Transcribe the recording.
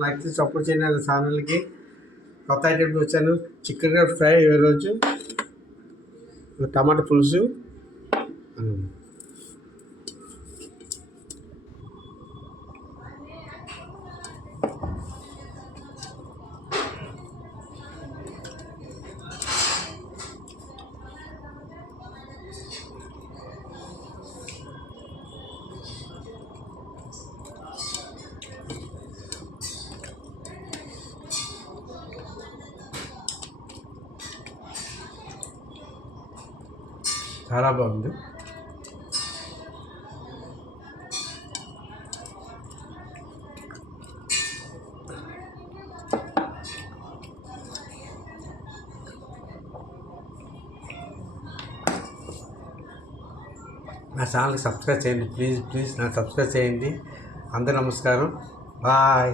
Like support చేయండి ఛానల్కి. కొత్త ఐటమ్స్ వచ్చాను. చికెన్ ఫ్రై ఈరోజు, టమాటా పులుసు, చాలా బాగుంది. నా ఛానల్కి సబ్స్క్రైబ్ చేయండి, ప్లీజ్ నా సబ్స్క్రైబ్ చేయండి. అందరూ నమస్కారం, బాయ్.